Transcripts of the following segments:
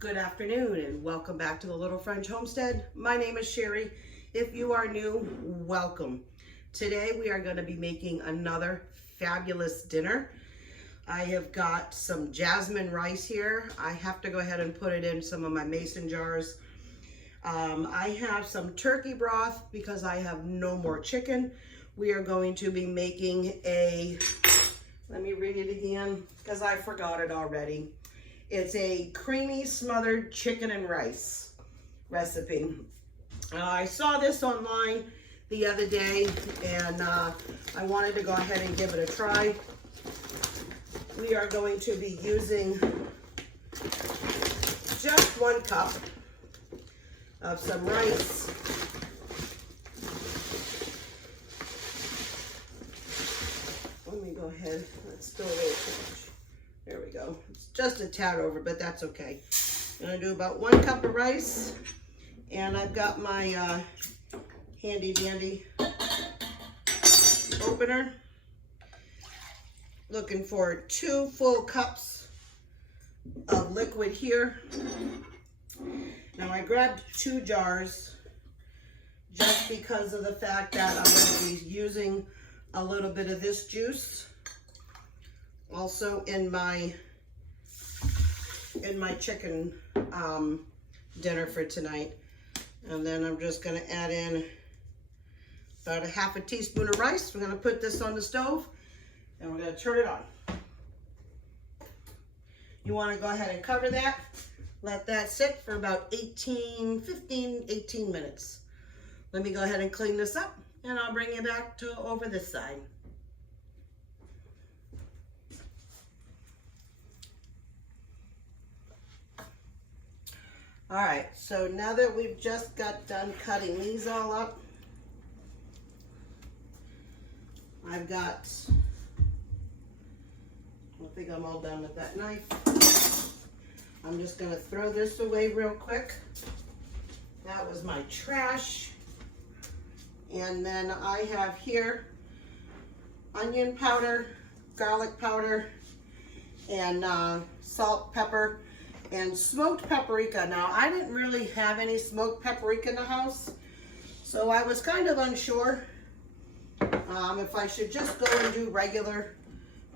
Good afternoon and welcome back to the Little French Homestead. My name is Sherry. If you are new, welcome. Today we are going to be making another fabulous dinner. I have got some jasmine rice here. I have to go ahead and put it in some of my mason jars. I have some turkey broth because I have no more chicken. We are going to be making let me read it again because I forgot it already. It's a creamy smothered chicken and rice recipe. I saw this online the other day and I wanted to go ahead and give it a try. We are going to be using just 1 cup of some rice. Let me go ahead, that's still a little too much. There we go. It's just a tad over, but that's okay. I'm gonna do about 1 cup of rice, and I've got my handy dandy opener. Looking for 2 full cups of liquid here. Now I grabbed 2 jars just because of the fact that I'm going to be using a little bit of this juice also in my chicken dinner for tonight. And then I'm just going to add in about a ½ teaspoon of rice. We're going to put this on the stove and we're going to turn it on. You want to go ahead and cover that, let that sit for about 18 minutes. Let me go ahead and clean this up and I'll bring you back to over this side. All right, so now that we've just got done cutting these all up, I think I'm all done with that knife. I'm just gonna throw this away real quick. That was my trash. And then I have here onion powder, garlic powder, and salt, pepper, and smoked paprika. Now, I didn't really have any smoked paprika in the house, so I was kind of unsure if I should just go and do regular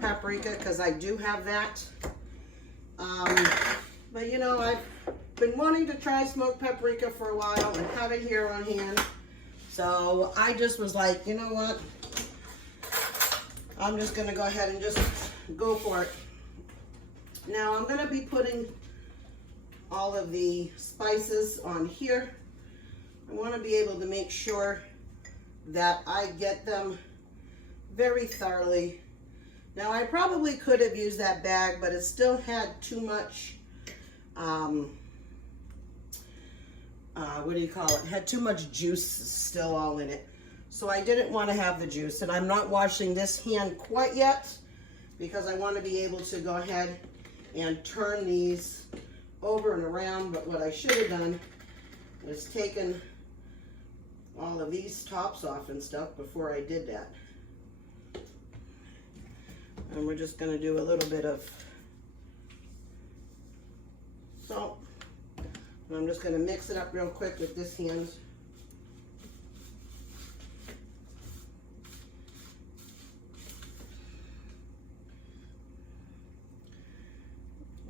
paprika, because I do have that. But you know, I've been wanting to try smoked paprika for a while and have it here on hand. So I just was like, you know what? I'm just gonna go ahead and just go for it. Now I'm gonna be putting all of the spices on here. I want to be able to make sure that I get them very thoroughly. Now I probably could have used that bag, but it still had too much, what do you call it? Had too much juice still all in it. So I didn't want to have the juice, and I'm not washing this hand quite yet because I want to be able to go ahead and turn these over and around. But what I should have done was taken all of these tops off and stuff before I did that. And we're just going to do a little bit of salt. And I'm just going to mix it up real quick with this hand.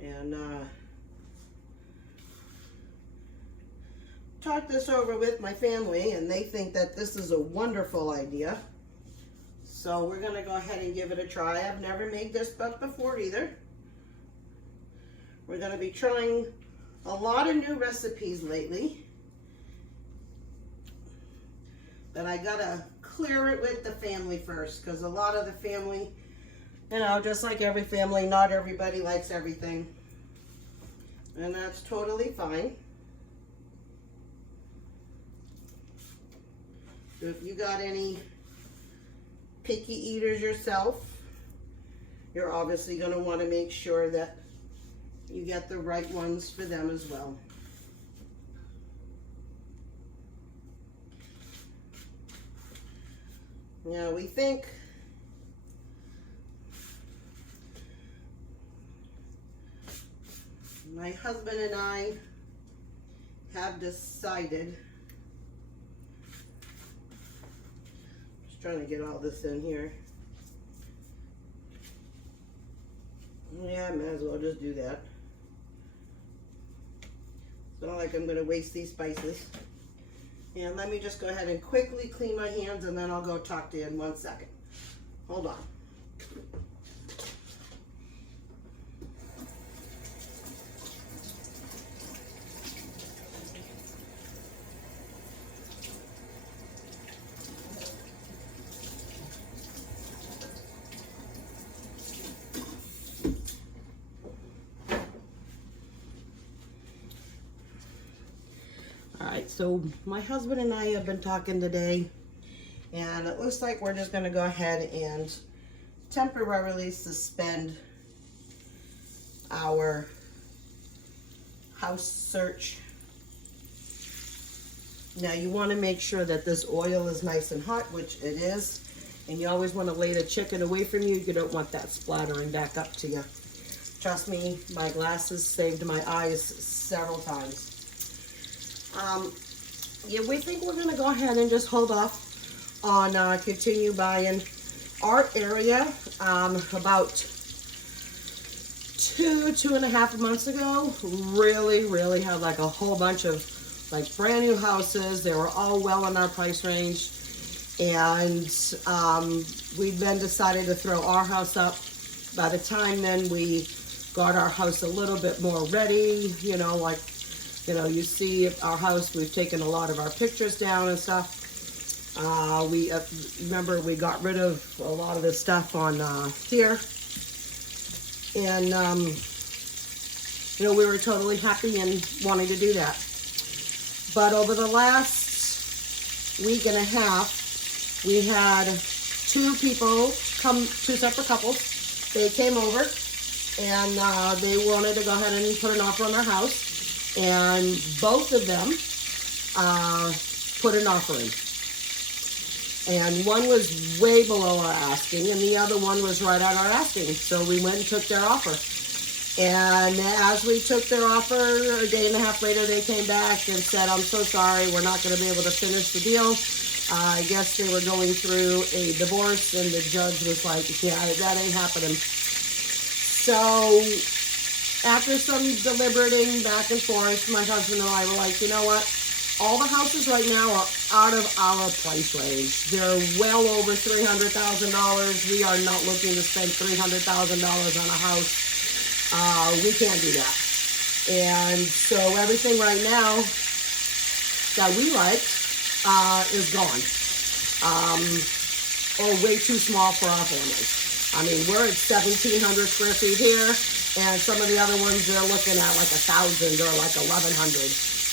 And talk this over with my family, and they think that this is a wonderful idea. So we're going to go ahead and give it a try. I've never made this stuff before either. We're going to be trying a lot of new recipes lately. But I got to clear it with the family first, because a lot of the family, you know, just like every family, not everybody likes everything. And that's totally fine. So if you got any picky eaters yourself, you're obviously going to want to make sure that you get the right ones for them as well. Now we think My husband and I have decided, just trying to get all this in here. Yeah, I might as well just do that. It's not like I'm going to waste these spices. And let me just go ahead and quickly clean my hands, and then I'll go talk to you in 1 second. Hold on. Alright, so my husband and I have been talking today, and it looks like we're just going to go ahead and temporarily suspend our house search. Now you want to make sure that this oil is nice and hot, which it is, and you always want to lay the chicken away from you. You don't want that splattering back up to you. Trust me, my glasses saved my eyes several times. Yeah, we think we're going to go ahead and just hold off on continue buying. Our area, about 2.5 months ago, really had like a whole bunch of like brand new houses. They were all well in our price range, and we then decided to throw our house up. By the time then we got our house a little bit more ready, you know, like, you know, you see our house, we've taken a lot of our pictures down and stuff. We remember we got rid of a lot of the stuff on here. And, you know, we were totally happy and wanting to do that. But over the last week and a half, we had two separate couples. They came over, and they wanted to go ahead and put an offer on our house. And both of them put an offer in. And one was way below our asking, and the other one was right at our asking. So we went and took their offer. And as we took their offer, a day and a half later, they came back and said, "I'm so sorry, we're not going to be able to finish the deal." I guess they were going through a divorce, and the judge was like, "Yeah, that ain't happening." So after some deliberating back and forth, my husband and I were like, you know what? All the houses right now are out of our price range. They're well over $300,000. We are not looking to spend $300,000 on a house. We can't do that. And so everything right now that we liked is gone. Or way too small for our families. I mean, we're at 1,700 square feet here. And some of the other ones, they're looking at like 1,000 or like 1,100.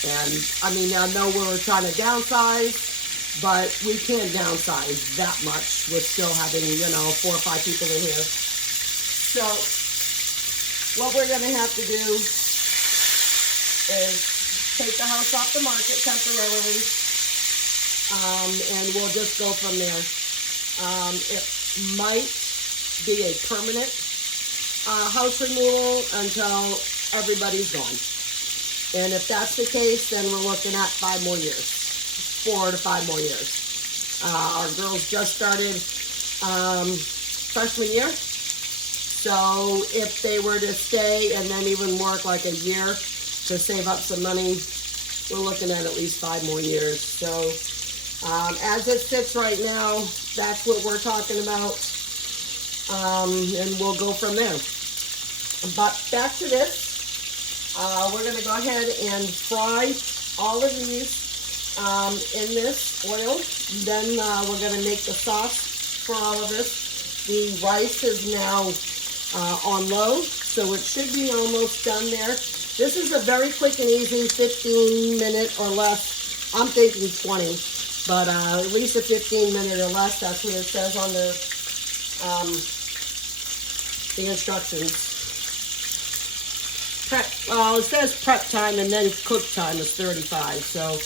And I mean, I know we're trying to downsize, but we can't downsize that much with still having, you know, 4 or 5 people in here. So what we're going to have to do is take the house off the market temporarily, and we'll just go from there. It might be a permanent house removal until everybody's gone. And if that's the case, then we're looking at 5 more years, 4 to 5 more years. Our girls just started freshman year. So if they were to stay and then even work like a year to save up some money, we're looking at least 5 more years. So as it sits right now, that's what we're talking about. And we'll go from there. But back to this, we're going to go ahead and fry all of these in this oil. Then we're going to make the sauce for all of this. The rice is now on low, so it should be almost done there. This is a very quick and easy 15-minute or less. I'm thinking 20, but at least a 15-minute or less. That's what it says on the instructions. Prep, well, it says prep time and then cook time is 35. So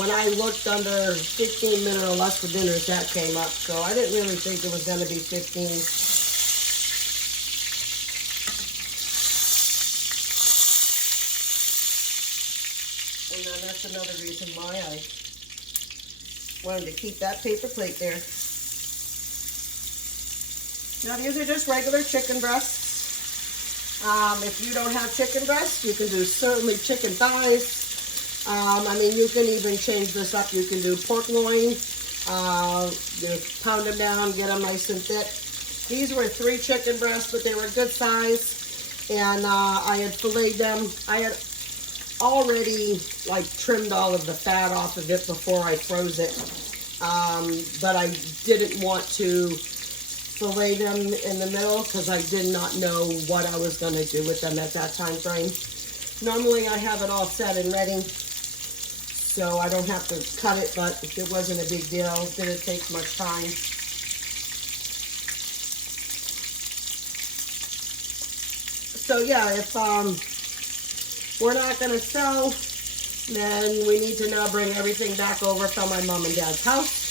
when I looked under 15-minute or less for dinners, that came up. So I didn't really think it was going to be 15. And then that's another reason why I wanted to keep that paper plate there. Now these are just regular chicken breasts. If you don't have chicken breasts, you can do certainly chicken thighs. I mean, you can even change this up. You can do pork loin. You pound them down, get them nice and thick. These were 3 chicken breasts, but they were good size. And I had filleted them. I had already like trimmed all of the fat off of it before I froze it. But I didn't want to fillet them in the middle because I did not know what I was going to do with them at that time frame. Normally I have it all set and ready, so I don't have to cut it, but it wasn't a big deal. It didn't take much time. So yeah, if we're not going to sell, then we need to now bring everything back over from my mom and dad's house.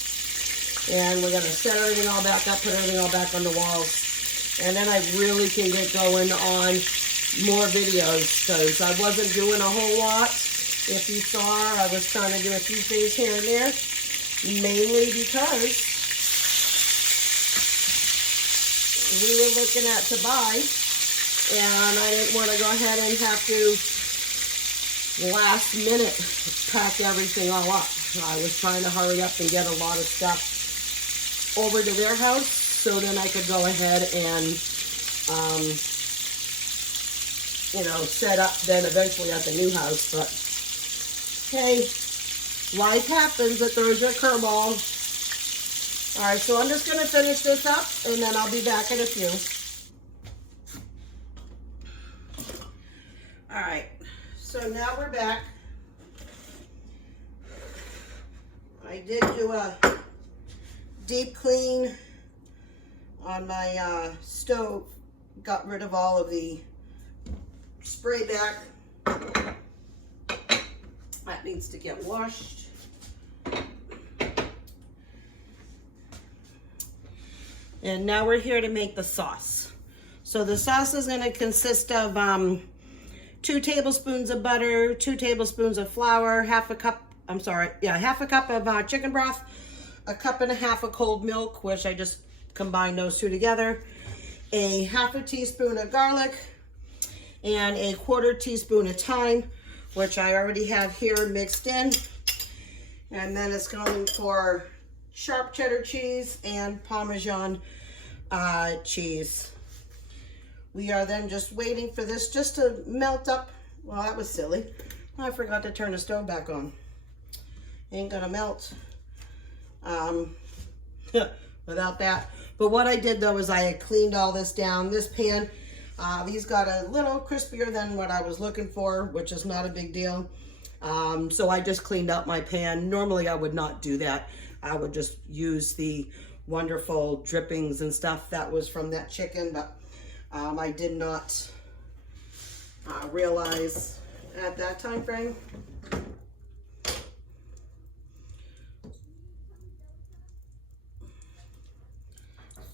And we're going to set everything all back up, put everything all back on the walls. And then I really can get going on more videos because I wasn't doing a whole lot. If you saw, I was trying to do a few things here and there, mainly because we were looking at to buy, and I didn't want to go ahead and have to last minute pack everything all up. I was trying to hurry up and get a lot of stuff over to their house so then I could go ahead and you know, set up then eventually at the new house. But hey, life happens. It throws you a curveball. All right, so I'm just going to finish this up and then I'll be back in a few. All right, so now we're back. I did do a deep clean on my stove. Got rid of all of the spray back. That needs to get washed. And now we're here to make the sauce. So the sauce is going to consist of 2 tablespoons of butter, 2 tablespoons of flour, half a cup of chicken broth, a cup and a half of cold milk, which I just combined those 2 together, a half a teaspoon of garlic, and a 1/4 teaspoon of thyme, which I already have here mixed in. And then it's going for sharp cheddar cheese and Parmesan cheese. We are then just waiting for this just to melt up. Well, that was silly. I forgot to turn the stove back on. Ain't gonna melt without that. But what I did though is I had cleaned all this down. This pan, these got a little crispier than what I was looking for, which is not a big deal. So I just cleaned up my pan. Normally I would not do that. I would just use the wonderful drippings and stuff that was from that chicken, but I did not realize at that time frame.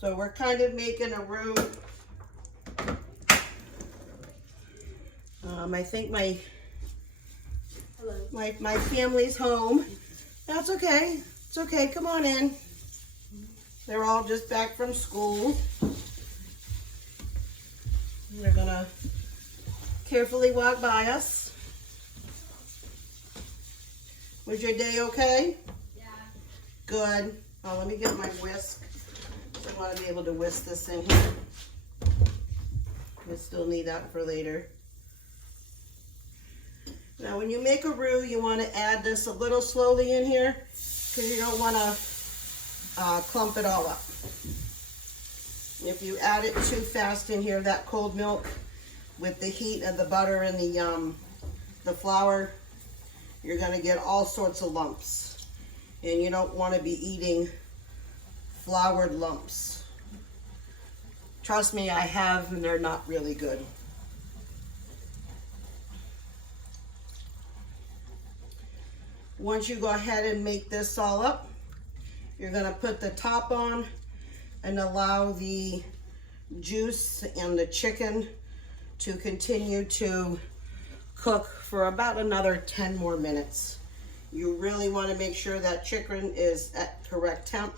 So we're kind of making a roux. I think my family's home. That's okay. It's okay. Come on in. They're all just back from school. They're gonna carefully walk by us. Was your day okay? Yeah. Good. Oh, let me get my whisk. I want to be able to whisk this in here. I still need that for later. Now when you make a roux, you want to add this a little slowly in here because you don't want to clump it all up. If you add it too fast in here, that cold milk with the heat of the butter and the flour, you're going to get all sorts of lumps. And you don't want to be eating floured lumps. Trust me, I have, and they're not really good. Once you go ahead and make this all up, you're going to put the top on and allow the juice and the chicken to continue to cook for about another 10 more minutes. You really want to make sure that chicken is at correct temp.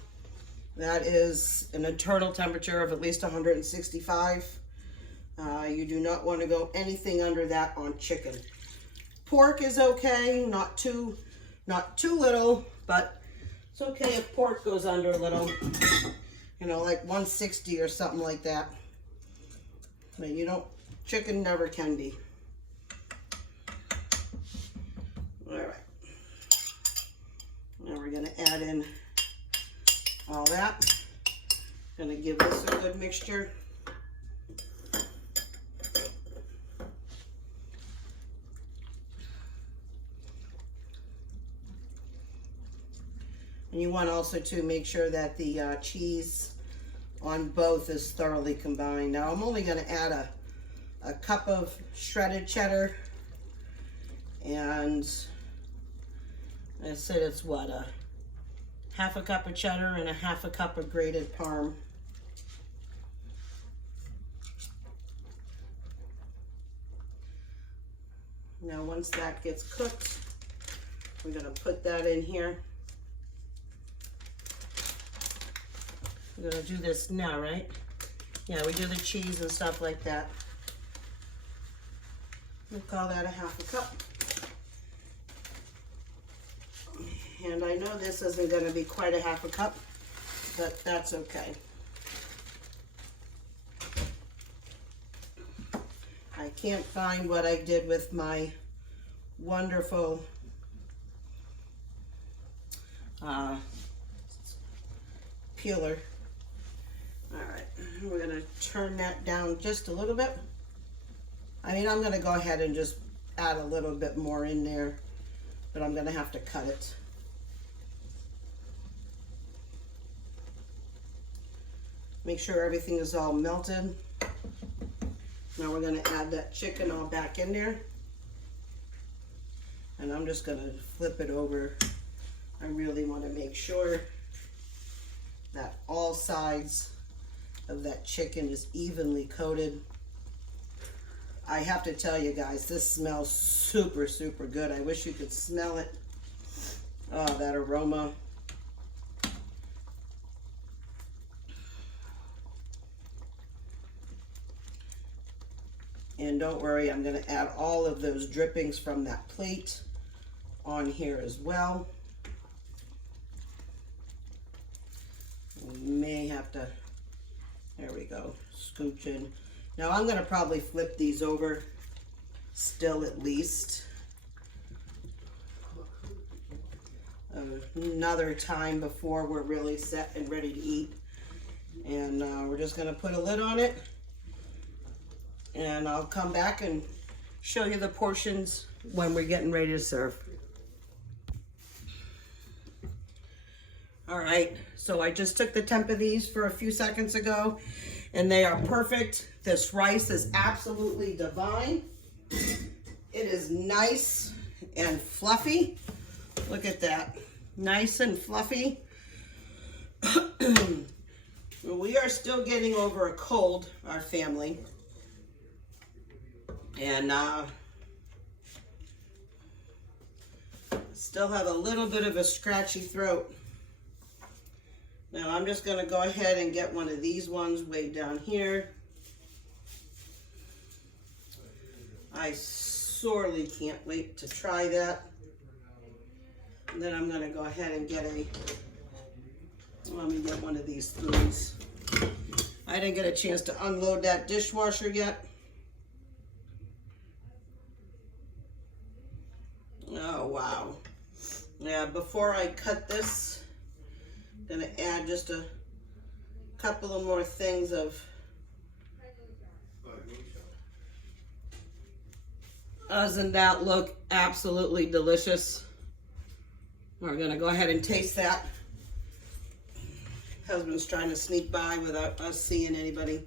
That is an internal temperature of at least 165. You do not want to go anything under that on chicken. Pork is okay, not too little, but it's okay if pork goes under a little, you know, like 160 or something like that. But you don't, chicken never can be. All right. Now we're gonna add in all that. Gonna give this a good mixture. And you want also to make sure that the cheese on both is thoroughly combined. Now I'm only gonna add a cup of shredded cheddar, and I said it's what, a half a cup of cheddar and a half a cup of grated parm. Now once that gets cooked, we're gonna put that in here. We're gonna do this now, right? Yeah, we do the cheese and stuff like that. We'll call that a half a cup. And I know this isn't gonna be quite a half a cup, but that's okay. I can't find what I did with my wonderful peeler. All right, we're gonna turn that down just a little bit. I mean, I'm gonna go ahead and just add a little bit more in there, but I'm gonna have to cut it. Make sure everything is all melted. Now we're gonna add that chicken all back in there. And I'm just gonna flip it over. I really wanna make sure that all sides of that chicken is evenly coated. I have to tell you guys, this smells super, super good. I wish you could smell it. Oh, that aroma. And don't worry, I'm gonna add all of those drippings from that plate on here as well. We may have to, there we go, scooch in. Now I'm gonna probably flip these over still at least another time before we're really set and ready to eat. And we're just gonna put a lid on it, and I'll come back and show you the portions when we're getting ready to serve. All right, so I just took the temp of these for a few seconds ago, and they are perfect. This rice is absolutely divine. It is nice and fluffy. Look at that, nice and fluffy. We are still getting over a cold, our family. And still have a little bit of a scratchy throat. Now I'm just gonna go ahead and get one of these ones way down here. I sorely can't wait to try that. And then I'm gonna go ahead and get let me get one of these spoons. I didn't get a chance to unload that dishwasher yet. Oh, wow. Yeah, before I cut this, I'm gonna add just a couple of more things of, doesn't that look absolutely delicious? We're gonna go ahead and taste that. Husband's trying to sneak by without us seeing anybody.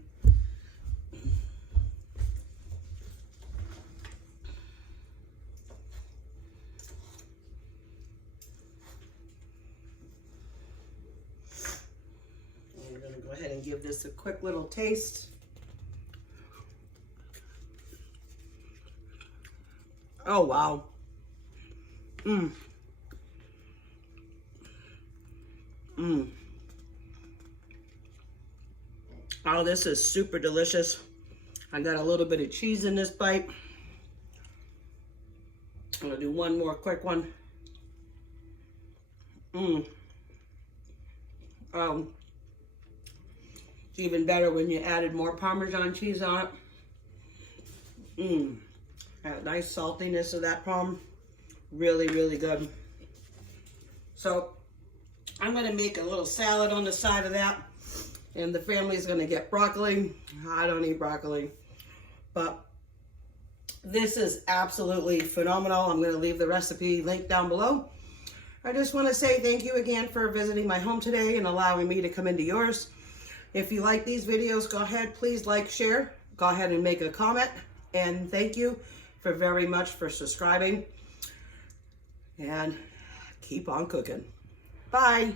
Go ahead and give this a quick little taste. Oh, wow. Oh, this is super delicious. I got a little bit of cheese in this bite. I'm gonna do one more quick one. It's even better when you added more Parmesan cheese on it. That nice saltiness of that parm. Really, really good. So I'm gonna make a little salad on the side of that. And the family's gonna get broccoli. I don't eat broccoli. But this is absolutely phenomenal. I'm gonna leave the recipe link down below. I just wanna say thank you again for visiting my home today and allowing me to come into yours. If you like these videos, go ahead, please like, share. Go ahead and make a comment. And thank you for very much for subscribing. And keep on cooking. Bye.